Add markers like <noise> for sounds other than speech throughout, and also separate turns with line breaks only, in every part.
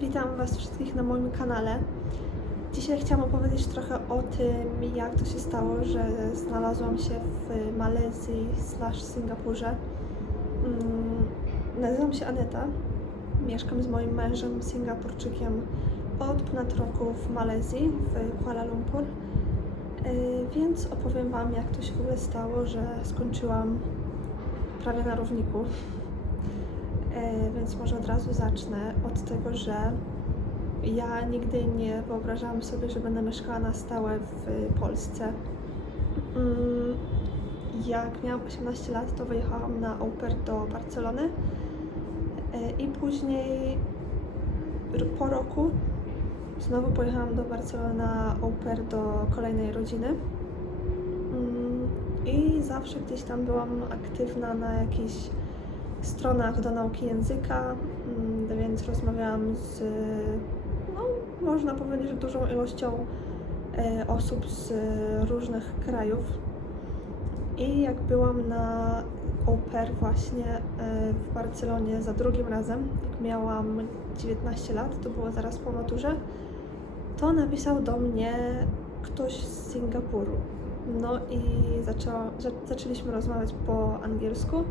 Witam Was wszystkich na moim kanale. Dzisiaj chciałam opowiedzieć trochę o tym, jak to się stało, że znalazłam się w Malezji slash Singapurze. Mm, Nazywam się Aneta. Mieszkam z moim mężem, Singapurczykiem, od ponad roku w Malezji, w Kuala Lumpur. Yy, Więc opowiem Wam, jak to się w ogóle stało, że skończyłam prawie na równiku. E, więc może od razu zacznę od tego, że ja nigdy nie wyobrażałam sobie, że będę mieszkała na stałe w Polsce. Mm, Jak miałam 18 lat, to wyjechałam na pair do Barcelony E, i później po roku znowu pojechałam do Barcelony na pair do kolejnej rodziny. Mm, I zawsze gdzieś tam byłam aktywna na jakichś stronach do nauki języka, mm, więc rozmawiałam z, no, można powiedzieć, dużą ilością e, osób z różnych krajów. I jak byłam na pair właśnie e, w Barcelonie za drugim razem, jak miałam 19 lat, to było zaraz po maturze, to napisał do mnie ktoś z Singapuru. No i zaczęliśmy rozmawiać po angielsku.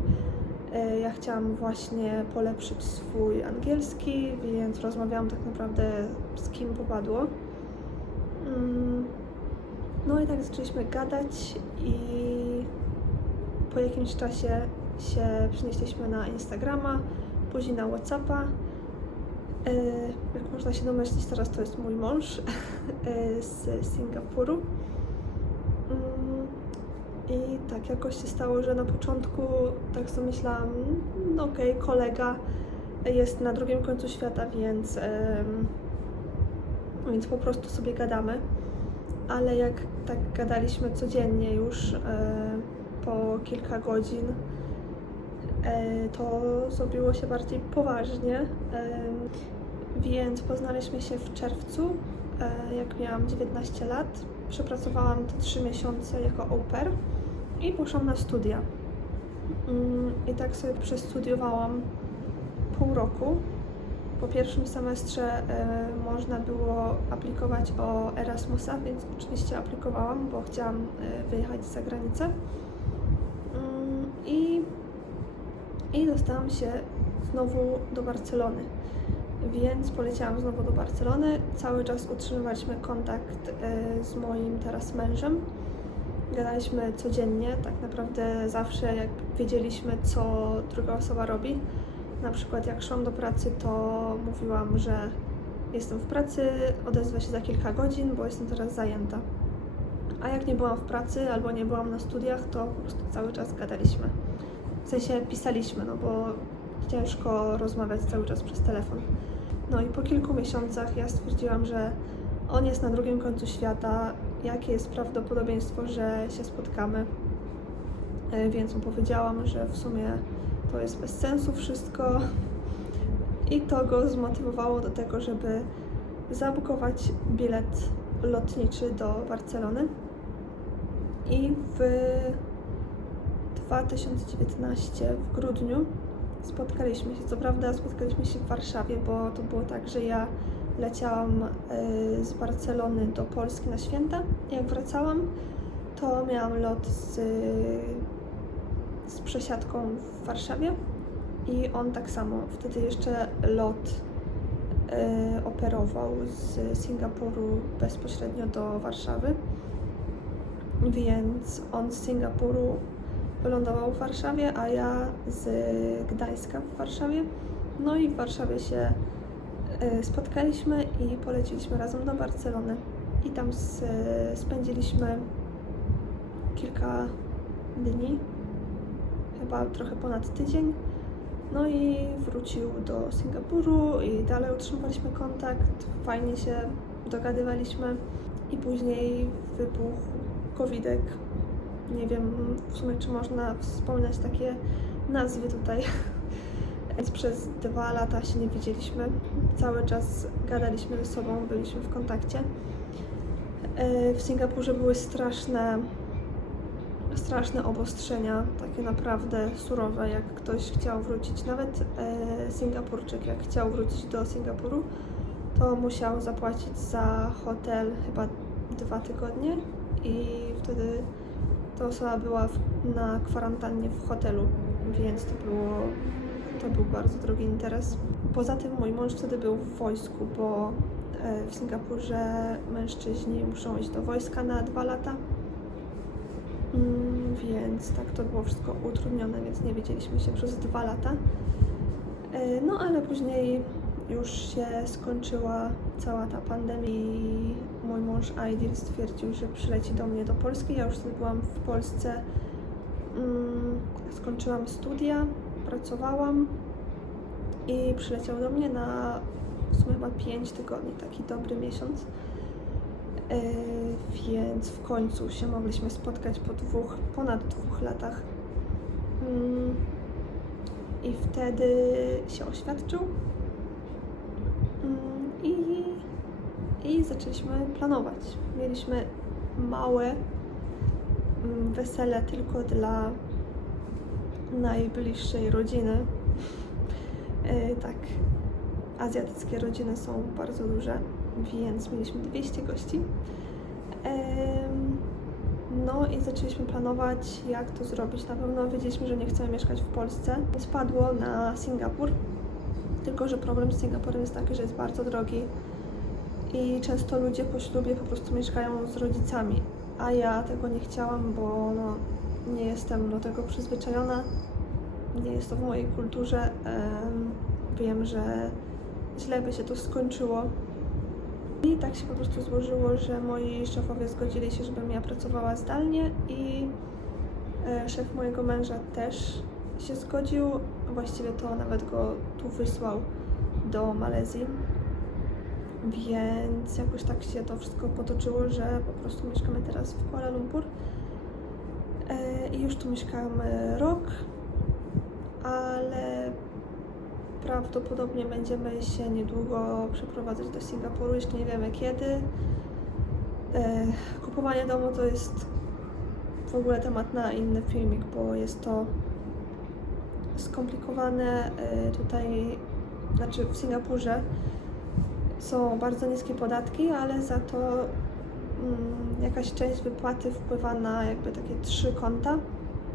E, Ja chciałam właśnie polepszyć swój angielski, więc rozmawiałam tak naprawdę z kim popadło. Mm, No i tak zaczęliśmy gadać i po jakimś czasie się przenieśliśmy na Instagrama, później na Whatsappa. E, Jak można się domyślić, teraz to jest mój mąż <laughs> e, z Singapuru. Tak jakoś się stało, że na początku tak sobie myślałam, no okej, kolega jest na drugim końcu świata, więc, więc po prostu sobie gadamy. Ale jak tak gadaliśmy codziennie już e, po kilka godzin, e, to zrobiło się bardziej poważnie. Więc poznaliśmy się w czerwcu, e, jak miałam 19 lat. Przepracowałam te 3 miesiące jako au pair i poszłam na studia. Mm, I tak sobie przestudiowałam pół roku. Po pierwszym semestrze e, można było aplikować o Erasmusa, więc oczywiście aplikowałam, bo chciałam e, wyjechać za granicę. Mm, I, I dostałam się znowu do Barcelony. Więc poleciałam znowu do Barcelony. Cały czas utrzymywaliśmy kontakt e, z moim teraz mężem. Gadaliśmy codziennie, tak naprawdę zawsze jak wiedzieliśmy, co druga osoba robi. Na przykład jak szłam do pracy, to mówiłam, że jestem w pracy, odezwę się za kilka godzin, bo jestem teraz zajęta. A jak nie byłam w pracy albo nie byłam na studiach, to po prostu cały czas gadaliśmy. W sensie pisaliśmy, no bo ciężko rozmawiać cały czas przez telefon. No i po kilku miesiącach ja stwierdziłam, że on jest na drugim końcu świata, jakie jest prawdopodobieństwo, że się spotkamy. E, Więc mu powiedziałam, że w sumie to jest bez sensu wszystko. I to go zmotywowało do tego, żeby zabukować bilet lotniczy do Barcelony. I w 2019 w grudniu spotkaliśmy się. Co prawda spotkaliśmy się w Warszawie, bo to było tak, że ja leciałam y, z Barcelony do Polski na święta. Jak wracałam, to miałam lot z, z przesiadką w Warszawie i on tak samo. Wtedy jeszcze lot y, operował z Singapuru bezpośrednio do Warszawy. Więc on z Singapuru wylądował w Warszawie, a ja z Gdańska w Warszawie. No i w Warszawie się spotkaliśmy i poleciliśmy razem do Barcelony. I tam s- spędziliśmy kilka dni, chyba trochę ponad tydzień. No i wrócił do Singapuru i dalej utrzymywaliśmy kontakt, fajnie się dogadywaliśmy. I później wybuchł covidek. Nie wiem w sumie, czy można wspominać takie nazwy tutaj. <laughs> Więc przez dwa lata się nie widzieliśmy. Cały czas gadaliśmy ze sobą, byliśmy w kontakcie. E, W Singapurze były straszne, straszne obostrzenia, takie naprawdę surowe, jak ktoś chciał wrócić, nawet e, Singapurczyk, jak chciał wrócić do Singapuru, to musiał zapłacić za hotel chyba dwa tygodnie i wtedy ta osoba była na kwarantannie w hotelu, więc to było to był bardzo drogi interes. Poza tym mój mąż wtedy był w wojsku, bo e, w Singapurze mężczyźni muszą iść do wojska na dwa lata. Mm, Więc tak to było wszystko utrudnione, więc nie widzieliśmy się przez dwa lata. E, No ale później już się skończyła cała ta pandemia i mój mąż Aidil stwierdził, że przyleci do mnie do Polski. Ja już wtedy byłam w Polsce. Mm, Skończyłam studia, pracowałam i przyleciał do mnie na w sumie chyba 5 tygodni, taki dobry miesiąc. Yy, więc w końcu się mogliśmy spotkać po dwóch, ponad dwóch latach. Mm, I wtedy się oświadczył. Mm, I, I zaczęliśmy planować. Mieliśmy małe mm, wesele tylko dla najbliższej rodziny. Yy, tak, azjatyckie rodziny są bardzo duże, więc mieliśmy 200 gości. No i zaczęliśmy planować, jak to zrobić. Na pewno wiedzieliśmy, że nie chcemy mieszkać w Polsce. Spadło na Singapur, tylko że problem z Singapurem jest taki, że jest bardzo drogi i często ludzie po ślubie po prostu mieszkają z rodzicami, a ja tego nie chciałam, bo no, nie jestem do tego przyzwyczajona, nie jest to w mojej kulturze. Em, Wiem, że źle by się to skończyło. I tak się po prostu złożyło, że moi szefowie zgodzili się, żebym ja pracowała zdalnie i e, szef mojego męża też się zgodził. Właściwie to nawet go tu wysłał do Malezji. Więc jakoś tak się to wszystko potoczyło, że po prostu mieszkamy teraz w Kuala Lumpur. E, I już tu mieszkamy rok, ale prawdopodobnie będziemy się niedługo przeprowadzać do Singapuru, jeszcze nie wiemy kiedy. E, kupowanie domu to jest w ogóle temat na inny filmik, bo jest to skomplikowane. E, tutaj, znaczy w Singapurze są bardzo niskie podatki, ale za to jakaś część wypłaty wpływa na jakby takie trzy konta.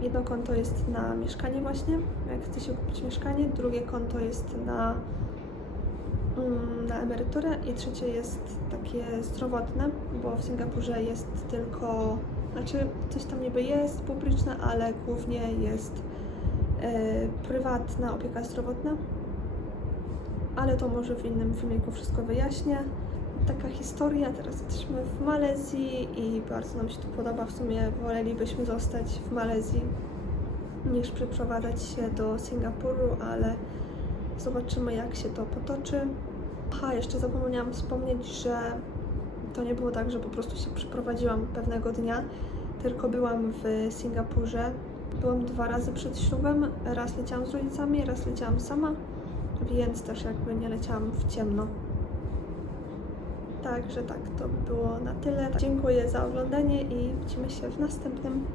Jedno konto jest na mieszkanie właśnie, jak chce się kupić mieszkanie, drugie konto jest na, mm, na emeryturę i trzecie jest takie zdrowotne, bo w Singapurze jest tylko, znaczy coś tam niby jest publiczne, ale głównie jest e, prywatna opieka zdrowotna. Ale to może w innym filmiku wszystko wyjaśnię. Taka historia, teraz jesteśmy w Malezji i bardzo nam się tu podoba. W sumie wolelibyśmy zostać w Malezji niż przeprowadzać się do Singapuru, ale zobaczymy jak się to potoczy. Aha, jeszcze zapomniałam wspomnieć, że to nie było tak, że po prostu się przeprowadziłam pewnego dnia, tylko byłam w Singapurze. Byłam dwa razy przed ślubem, raz leciałam z rodzicami, raz leciałam sama, więc też jakby nie leciałam w ciemno. Także tak, to by było na tyle. Dziękuję za oglądanie i widzimy się w następnym.